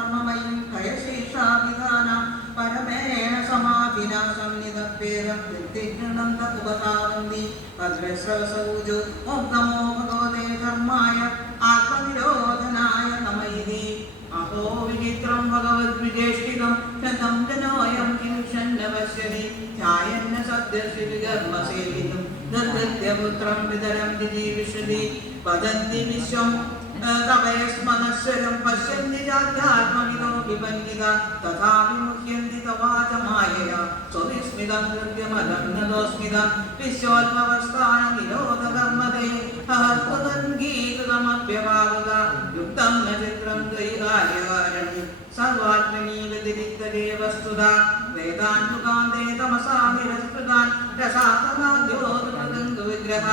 സർവധർമ്മമയും കയശേഷാവിധാനം പരമേണ സമാധിന സംനിതപ്പേദം വ്യക്തിഗൃണന്ത ഉപതാവന്തി ഭദ്രശ്രവസൂജു ഓം നമോ ഭഗവതേ ധർമായ ആത്മനിരോധനായ നമൈതി. അഹോ വിചിത്രം ഭഗവദ്വിജേഷ്ഠിതം ശതം ജനോയം കിം ഷന്നപശ്യതി ധ്യായന്ന സദ്യർഷി വികർമ്മസേവിതും നിർഗത്യപുത്രം പിതരം ജിജീവിഷതി വദന്തി വിശ്വം കവയസ്മനശ്വരം പശ്യന്തി ജാത്യാത്മവിദോ വിഭഞ്ജിത തഥാ വിമുഹ്യന്തി തവാചമായയാ സ്വവിസ്മിതം കൃത്യമലം നദോസ്മിതം വിശ്വോത്ഭവസ്ഥാന നിരോധകർമ്മതേ ഹസ്തഗീതമഭ്യഭാവക യുക്തം ന ചിത്രം ദ്വൈകാര്യകാരണി സർവാത്മനീവതിരിക്തരേ വസ്തുത വേദാന്തുകാന്തേ തമസാ നിരസ്കൃതാൻ രസാതമാദ്യോതൃതംഗ വിഗ്രഹ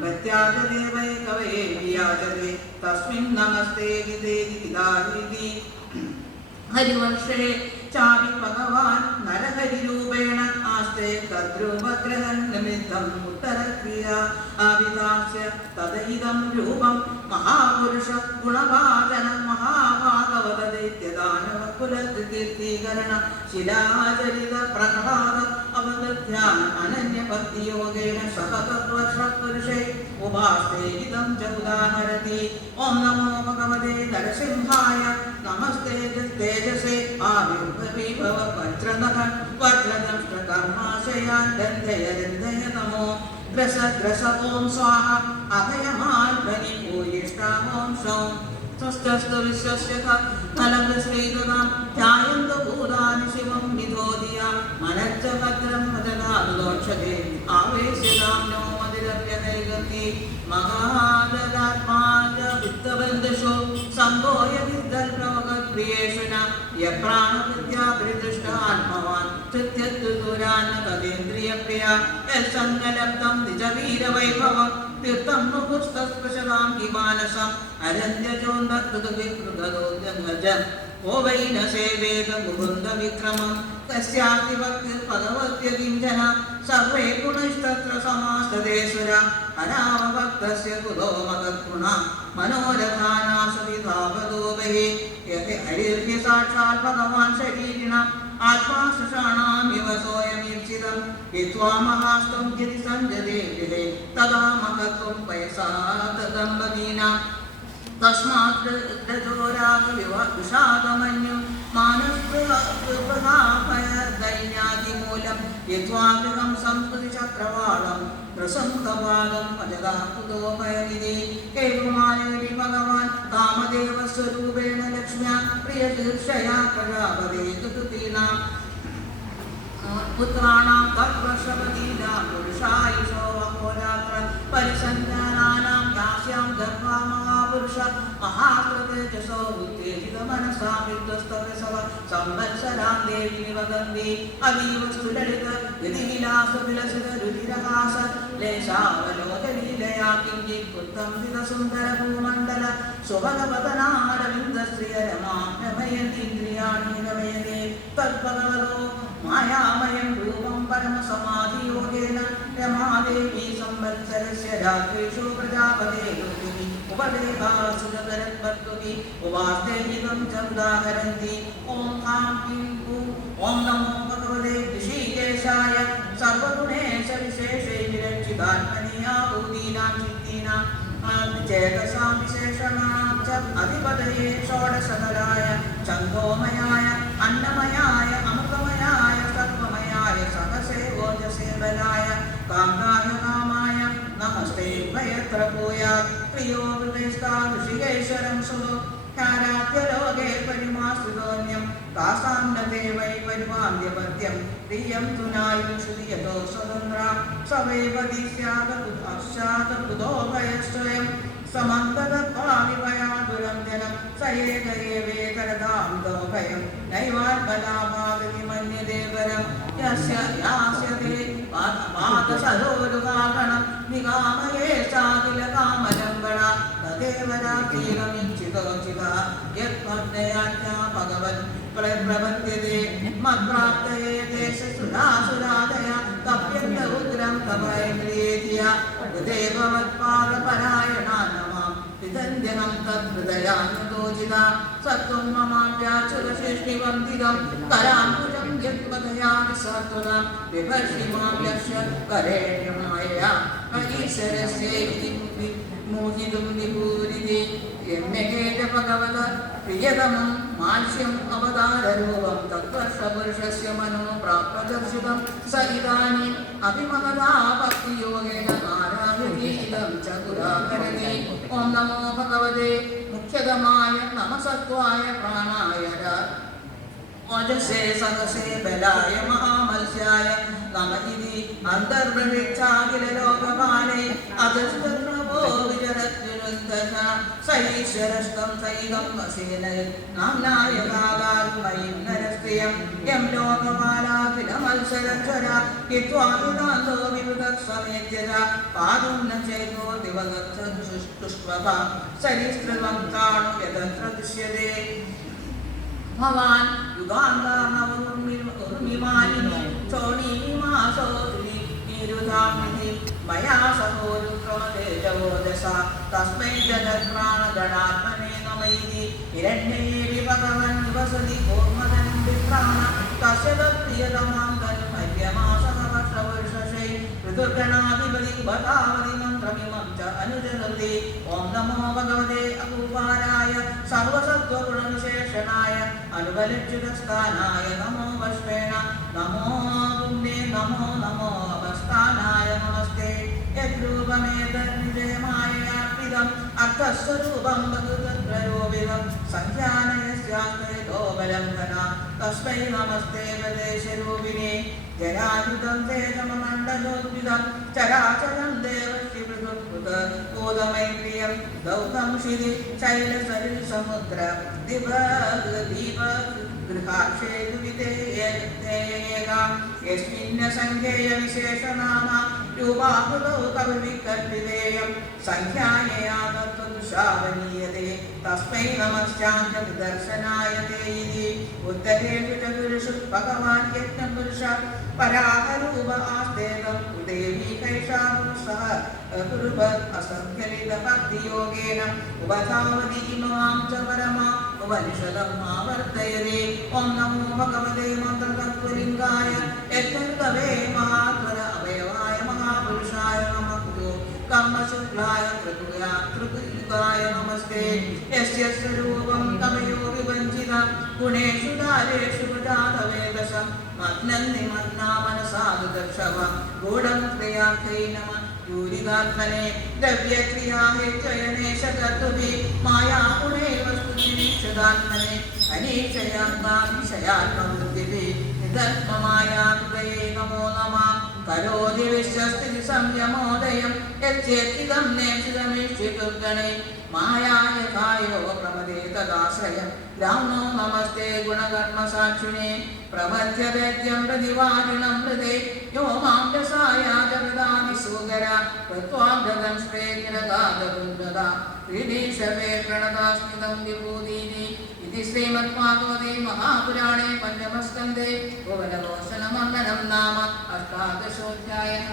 പ്രത്യാജതേ വൈ കവയേ വിയാജതേ തസ്മിൻ നമസ്തേ ഗിതേതി ഗിതാരിതി. ഹരിവർഷേ ചാപി ഭഗവാൻ നരഹരിരൂപേണ ആസ്തേ തദ്രൂപഗ്രഹം നിമിത്തം ഉത്തരക്രിയ അവിദാസ്യ തദൈദം രൂപം മഹാപുരുഷ ഗുണഭാജന മഹാഭാഗവത ദൈത്യദാനവ കുലകീർത്തീകരണ ശിലാചരിത പ്രഹ്ലാദ അവഗത്യാൻ അനന്യഭക്തിയോഗേന സഹതത്വർഷപുരുഷേ ഉപാസ്തേ ഇദം ച ഉദാഹരതി. ഓം നമോ ഭഗവതേ നരസിംഹായ നമസ്തേ തേജസേ ആവിർഭവ വജ്രനഖ വജ്രദംഷ്ടകർമാശയാൻ ദന്ധയ ദന്ധയ നമോ ഗ്രസ ഗ്രസ ഓം സ്വാഹ അഭയമാൽഭനി ഭൂയിഷ്ഠ ഓം സൗം സ്വസ്തസ്തു വിശ്വസ്യ ഫലപ്രശ്രീതതാം ധ്യായന്ത ഭൂതാനി ശിവം വിധോദിയ മനജ്ജ ഭദ്രം ഭജനാദോക്ഷതേ ആവേശ്യതാം നോ മതിരഭ്യനൈഗതി മഹാദാത്മാജ വിത്തബന്ധുഷോ സംഭോയ വിദ്ദൽപ്രവകപ്രിയേഷുന യപ്രാണവിദ്യാ പ്രതിഷ്ഠ ആത്മവാൻ ചിത്യത്തുരാന്ന തദേന്ദ്രിയപ്രിയ യൽസംഗലബ്ധം നിജവീരവൈഭവം തീർത്ഥം മുഹുസ്തസ്പൃശതാം കിമാനസം അരന്യജോന്തൃതവികൃതോദ്യംഗജം ഓ വൈ ന സേവേത മുകുന്ദ വിക്രമം കസ്യാസ്തി ഭക്തിർ ഭഗവത്യകിഞ്ചന സർവേ ഗുണൈസ്തത്ര സമാസ്തദേസുര അനാമഭക്തസ്യ കുതോ മഹത്ഗുണ മനോരഥാനാസവിധാവതോ ബഹി യതി ഹരിർഹി സാക്ഷാൽ ഭഗവാൻ ശരീരിണ ആത്മാ സുഷാണാമിവ സോയമീപ്സിതം ഹിത്വാ മഹാസ്ത്വം യതി സഞ്ജതേ വിലേ തദാ മഹത്വം പയസാദദമ്പതീനാം തസ്മാത് വിഷാദമന്യം മാനസ്പൃഹദൈന്യാദിമൂലം യത്വാഗൃഹം സംസ്കൃതി ചക്രവാളം പ്രസംഗപാദം പജതാകുതോപയനിധി കേതുമാനേവി ഭഗവാൻ കാമദേവസ്വരൂപേണ ലക്ഷ്മ്യാ പ്രിയതീർഷയാ പ്രജാപതേ തുതീനാം പുത്രാണാം തദ്വർഷപതീനാം പുരുഷായുഷോ അഹോരാത്ര പരിസഞ്ജാനാനാം യാസ്യാം ഗർഭാ മഹാപുരുഷ മഹാകൃതേജസോ ഉത്തേജിത മനസാ വിദ്വസ്തവസവ സംവത്സരാം ദേവി നിവദന്തി അതീവ സ്തുലളിത ഗതിവിലാസവിലസിത രുചിരഹാസ ലേശാവലോകലീലയാ കിഞ്ചിത് പുത്തം വിതസുന്ദര ഭൂമണ്ഡല സുഭഗവദനാരവിന്ദശ്രിയരമാഭ്യമയതീന്ദ്രിയാണി രമയതേ തദ്ഭഗവതോ മായാമയം രൂപം പരമസമാധിയോഗേന രമാദേവി സംവത്സരസ്യ രാത്രിഷു പ്രജാപതേ രുദ്രി ഉപദേഹാസുരതരത്വത്വതി ഉവാസ്തേഹിതം ച ഉദാഹരന്തി. ഓം ഹാം ക്ലീം ഹൂം ഓം നമോ ഭഗവതേ ഋഷികേശായ സർവഗുണേശ വിശേഷേ വിരക്ഷിതാത്മനി ആഭൂതീനാം ചിത്തീനാം ചേതസാം വിശേഷണാം ച അധിപതയേ ഷോഡശതലായ ചങ്കോമയായ അന്നമയായ അമൃതമയായ സത്വമയായ സഹസേവോജസേവനായ കാന്തായ കാമായ നമസ്തേ ഭയത്ര ഭൂയാത് പ്രിയോ ഹൃദയസ്ഥാ ഋഷികേശ്വരം സുതോ ഖ്യാരാദ്യലോകേ പരിമാശ്രിതോന്യം താസാന്നതേ വൈ പരിവാദ്യപദ്യം പ്രിയം തുനായുഷുതിയതോ സ്വതന്ത്ര സവൈവതി സ്യാതപുതോ ഭയസ്വയം സമന്തദാവിഭയാതുരം ജനം സയേതയേവേതരതാം ദോഭയം നൈവാത്മലാഭാഗതി മന്യദേവരം യാസ്യതേ പാദസരോരുകാകണം നികാമയേ സാകില കാമലംബണ തദേവരാതീകമിച്ഛിതോചിത യത്പത്നയാജ്ഞാ ഭഗവൻ പ്രപദ്യതേ മദ്പ്രാപ്തയേ ദേശസുരാസുരാദയ തപ്യന്ത ഉഗ്രം തവൈന്ദ്രിയേതിയ ഹൃദേവമത്പാദപരായണാ നമാം വിദന്യഹം തദ്ഹൃദയാനുദോചിത സത്വം മമാപ്യാചു वृष्टिवन्दितं कराम्बुजं यत्पदयानि सत्वदां विभर्षि मां लक्ष्य करेण्यमायया ईश्वरस्येति मोहितुं विभूरिति यन्मेकेत भगवत प्रियतमं मांस्यम् अवताररूपं तत्त्वपुरुषस्य मनो प्राप्तदर्शितं स इदानीम् अभिमहदा भक्तियोगेन आराधतीदं च गुराकरणे ॐ नमो भगवते मुख्यतमाय नमसत्वाय प्राणाय ओजसे सदसे बलाय महामत्स्याय नम इति अन्तर्ब्रह्मिच्छाखिललोकपाले अधस्तर्णवो विचरत्युरुन्दशा सैश्वरष्टं सैदं वसेनय नाम्नायकागारुमयीं नरस्त्रियं यं लोकपालाखिलमत्सरज्वरा हित्वानुदान्तो विवृतस्वमेत्यजा पादुं न चेतो दिवगच्छुष्टुष्वभा सरिस्त्रवं काणु यदत्र दृश्यते भवान् युगान्तार्णवुर्मिमालिनी चोणीमासोऽग्नि निरुधामिति मया सहोरुक्रमतेजवोदशा तस्मै जगत्प्राणगणात्मने नम इति हिरण्येऽपि भगवन् वसति कूर्मदन् विप्राण तस्य तत्प्रियतमां तन्मह्यमासः वर्षवर्षशै ऋतुर्गणाधिपति भटावति मन्त्रमिमं च अनुजनति ॐ नमो भगवते अकुपाराय सर्वसत्त्वगुणविशेषणाय अनुबलच्युतस्थानाय नमो वष्पेण नमो पुण्ये नमो नमो अवस्थानाय नमस्ते यद्रूपमेतन्निजयमाययार्पितम् अर्थस्वरूपं बहुतत्प्रयोभितं सञ्ज्ञानयस्यास्ते दोबलं घना तस्मै नमस्ते प्रदेशरूपिणे जरायुधं तेजममण्डलोद्भिदं चराचरं देवश्रीपृथुकृत बोधमैत्रियं दौतं शिरि शैलसरिसमुद्र दिवगृहाक्षेतुविधेयेगा यस्मिन् संज्ञेयविशेषनामा रूपाकृतौ कविविकल्पितेयं संख्यायया तत्त्वदुषावनीयते तस्मै नमश्चान्यदर्शनाय ते इति उत्तरेषु च गुरुषु भगवान् यज्ञपुरुष पराहरूप आस्तेदं देवी कैषा पुरुषः कुरुवत् असङ्ख्यलितभक्तियोगेन उपधावति इमां च परमा उपनिषदम् आवर्तयते ॐ नमो भगवते मन्त्रतत्त्वलिङ्गाय यत्तर्तवे महात्मन अवयवाय महापुरुषाय नमः कर्मशुक्लाय त्रिपुराय नमस्ते यस्य स्वरूपं कवयो विवञ्चितं गुणेषु दारेषु जातवेदशं मग्नन्ति मग्ना मनसा दुदर्शव गूढं क्रियार्थै नमः यूरिदात्मने द्रव्यक्रिया हेत्वयनेश कर्तुभिः मायागुणे वस्तुनिरीक्षदात्मने अनीक्षयान्ताभिषयात्मवृत्तिभिः निधर्ममायाकृतये नमो नमः करोति विश्वस्थितिसंयमोदयं यच्चेत्तिदं नेक्षितमीक्षितुर्गणे मायायकायो प्रमदे तदाश्रयं ग्राम्नो नमस्ते गुणकर्मसाक्षिणे प्रमथ्य वेद्यं प्रतिवारिणं हृदे यो मां रसाया जगदादिसूगरा कृत्वाग्रदं श्रेकिरगादगुण्डदा क्रीडीशवे प्रणदास्मितं विभूतीनि इति श्रीमद्भागवते महापुराणे पञ्चमस्कन्धे भुवनभूषणमण्डलं नाम 18 अध्यायः।